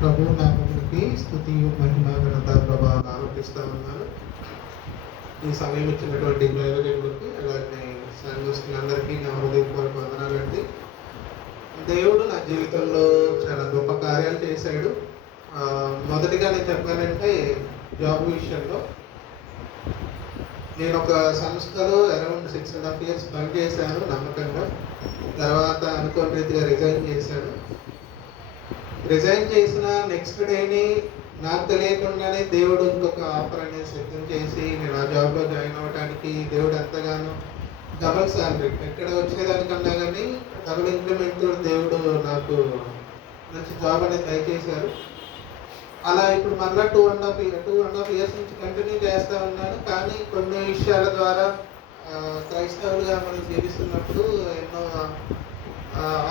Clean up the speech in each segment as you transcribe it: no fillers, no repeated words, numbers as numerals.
ప్రభు నామమునికి స్తుతి మహిమ ఘనత ప్రభావాలు ఆరోపిస్తా ఉన్నాను. ఈ సమయం ఇచ్చినటువంటి దైవజనులకి అలాగే సంఘస్థులందరికీ నా హృదయపూర్వక వందనాలండి. దేవుడు నా జీవితంలో చాలా గొప్ప కార్యాలు చేశాడు. మొదటిగా నేను చెప్పానంటే జాబ్ విషయంలో నేను ఒక సంస్థలో అరౌండ్ 6.5 years పనిచేశాను నమ్మకంగా. తర్వాత అనుకోని రీతిగా రిజైన్ చేశాను. రిజైన్ చేసిన నెక్స్ట్ డేని నాకు తెలియకుండానే దేవుడు ఇంకొక ఆఫర్ అనేది సిద్ధం చేసి నేను ఆ జాబ్లో జాయిన్ అవ్వడానికి దేవుడు ఎంతగానో డబల్ శాలరీ ఎక్కడ వచ్చేదానికన్నా కానీ డబుల్ ఇంక్రిమెంట్ దేవుడు నాకు మంచి జాబ్ అనేది దయచేశారు. అలా ఇప్పుడు మళ్ళీ 2.5 years నుంచి కంటిన్యూ చేస్తూ ఉన్నాను. కానీ కొన్ని విషయాల ద్వారా క్రైస్తవులుగా మనం జీవిస్తున్నప్పుడు ఎన్నో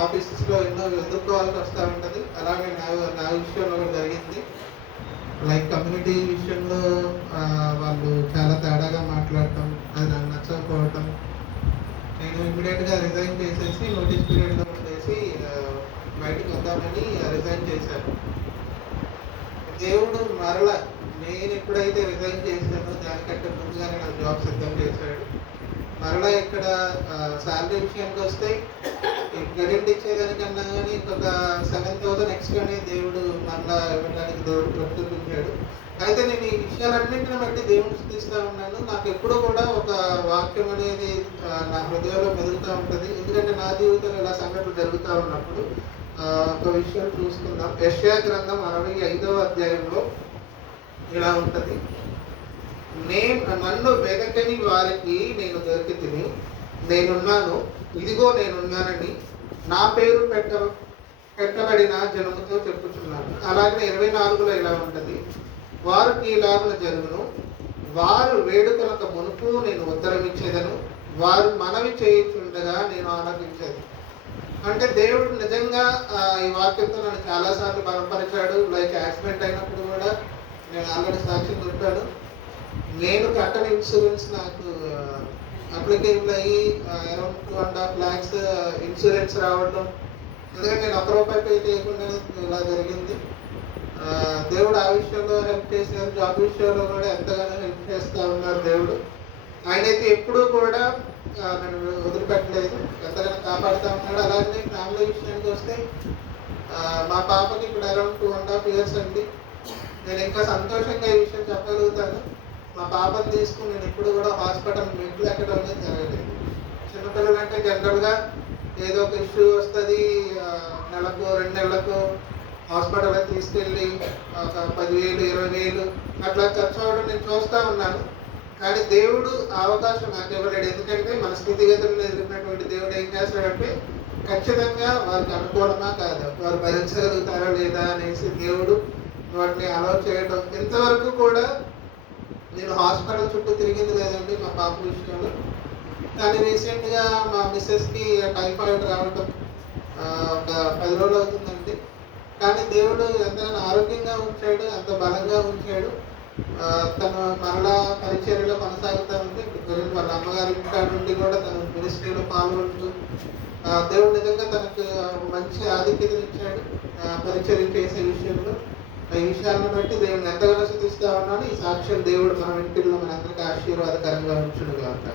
ఆఫీసెస్లో ఎన్నో ఎదుర్కోవాల్సి వస్తూ ఉంటుంది. అలాగే నా విషయంలో కూడా జరిగింది. లైక్ కమ్యూనిటీ విషయంలో వాళ్ళు చాలా తేడాగా మాట్లాడటం, అది నాకు నచ్చకపోవటం. నేను ఇమీడియట్గా రిజైన్ చేసేసి నోటీస్ పీరియడ్లో ఉండేసి బయటకు వద్దామని రిజైన్ చేశాను. దేవుడు మరలా నేను ఎప్పుడైతే రిజైన్ చేశానో దానికంటే ముందుగానే నాకు జాబ్ సిద్ధం చేశాడు. మరలా ఇక్కడ శాలరీ విషయానికి వస్తే క్రెడిట్ ఇచ్చేదానికన్నా కానీ ఇంకొక 7,000 ఎక్స్ట్రానే దేవుడు మరలా ఇవ్వడానికి దేవుడు ప్రచురించాడు. అయితే నేను ఈ విషయాలన్నింటిని బట్టి దేవుని స్తుతిస్తూ ఉన్నాను. నాకు ఎప్పుడూ కూడా ఒక వాక్యం అనేది నా హృదయంలో మెదులుతూ ఉంటుంది. ఎందుకంటే నా జీవితంలో ఇలా సంఘటనలు జరుగుతూ ఉన్నప్పుడు ఒక విషయం చూసుకుందాం. యెషయా గ్రంథం 65వ అధ్యాయంలో ఇలా ఉంటుంది. నన్ను వెదకని వారికి నేను దొరికితిని, నేనున్నాను, ఇదిగో నేనున్నానని నా పేరు పెట్టబడిన జనముతో చెప్పుచున్నాను. అలాగే 24లో ఇలా ఉంటుంది. వారికి ఇలాగున జరుగును, వారు వేడుకలకు మునుపు నేను ఉత్తరం ఇచ్చేదను, వారు మనవి చేయుచుండగా నేను ఆలకించేది. అంటే దేవుడు నిజంగా ఈ వాక్యంతో నన్ను చాలాసార్లు బలపరిచాడు. లైక్ యాక్సిడెంట్ అయినప్పుడు కూడా నేను ఆల్రెడీ సాక్ష్యం చెప్పాను. నేను కట్టని ఇన్సూరెన్స్ నాకు అప్లికేబుల్ అయ్యి అరౌండ్ 2.5 lakhs ఇన్సూరెన్స్ రావడం. ఎందుకంటే నేను ₹1 పే చేయకుండా ఇలా జరిగింది. దేవుడు ఆ విషయంలో హెల్ప్ చేశారు. జాబ్ విషయంలో కూడా ఎంతగానో హెల్ప్ చేస్తూ ఉన్నారు దేవుడు. ఆయనైతే ఎప్పుడూ కూడా నన్ను వదిలిపెట్టలేదు, ఎంతగానో కాపాడుతూ ఉన్నాడు. అలాగే ఫ్యామిలీ విషయానికి వస్తే మా పాపకి ఇప్పుడు అరౌండ్ 2.5 years అండి. నేను ఇంకా సంతోషంగా ఈ విషయం చెప్పగలుగుతాను. మా పాపను తీసుకుని నేను ఎప్పుడు కూడా హాస్పిటల్ మెట్లు ఎక్కడం అనేది జరగలేదు. చిన్నపిల్లలు అంటే జనరల్గా ఏదో ఒక ఇష్యూ వస్తుంది, నెలకు 2 నెలలకు హాస్పిటల్కి తీసుకెళ్ళి ఒక 10,000 20,000 అట్లా ఖర్చు అవ్వడం నేను చూస్తూ ఉన్నాను. కానీ దేవుడు ఆ అవకాశం నాకు ఇవ్వలేడు. ఎందుకంటే మన స్థితిగతులను ఎదుర్కొన్నటువంటి దేవుడు ఏం చేస్తాడంటే ఖచ్చితంగా వారికి అనుకూలమా కాదా, వారు భరించగలుగుతారా లేదా అనేసి దేవుడు వాటిని అలౌ చేయడం. ఇంతవరకు కూడా నేను హాస్పిటల్ చుట్టూ తిరిగింది లేదండి మా పాప విషయంలో. కానీ రీసెంట్గా మా మిస్సెస్కి టైఫాయిడ్ రావటం ఒక 10 రోజులు అవుతుందండి. కానీ దేవుడు ఎంతగానో ఆరోగ్యంగా ఉంచాడు, అంత బలంగా ఉంచాడు. తను మరలా పరిచర్యలో కొనసాగుతూ ఉంది. వాళ్ళ అమ్మగారి ఇంటి నుండి కూడా తను మినిస్ట్రీలో పాల్గొంటూ దేవుడు నిజంగా తనకు మంచి ఆధిక్యతను ఇచ్చాడు పరిచర్య చేసే విషయంలో. ఈ విషయాలను బట్టి దేవుని ఎంతగానో స్తుతిస్తూ ఉన్నాను. ఈ సాక్ష్యం దేవుడు మన ఇంటిలో మనందరికీ ఆశీర్వాదకరంగా ఉంచును గాక.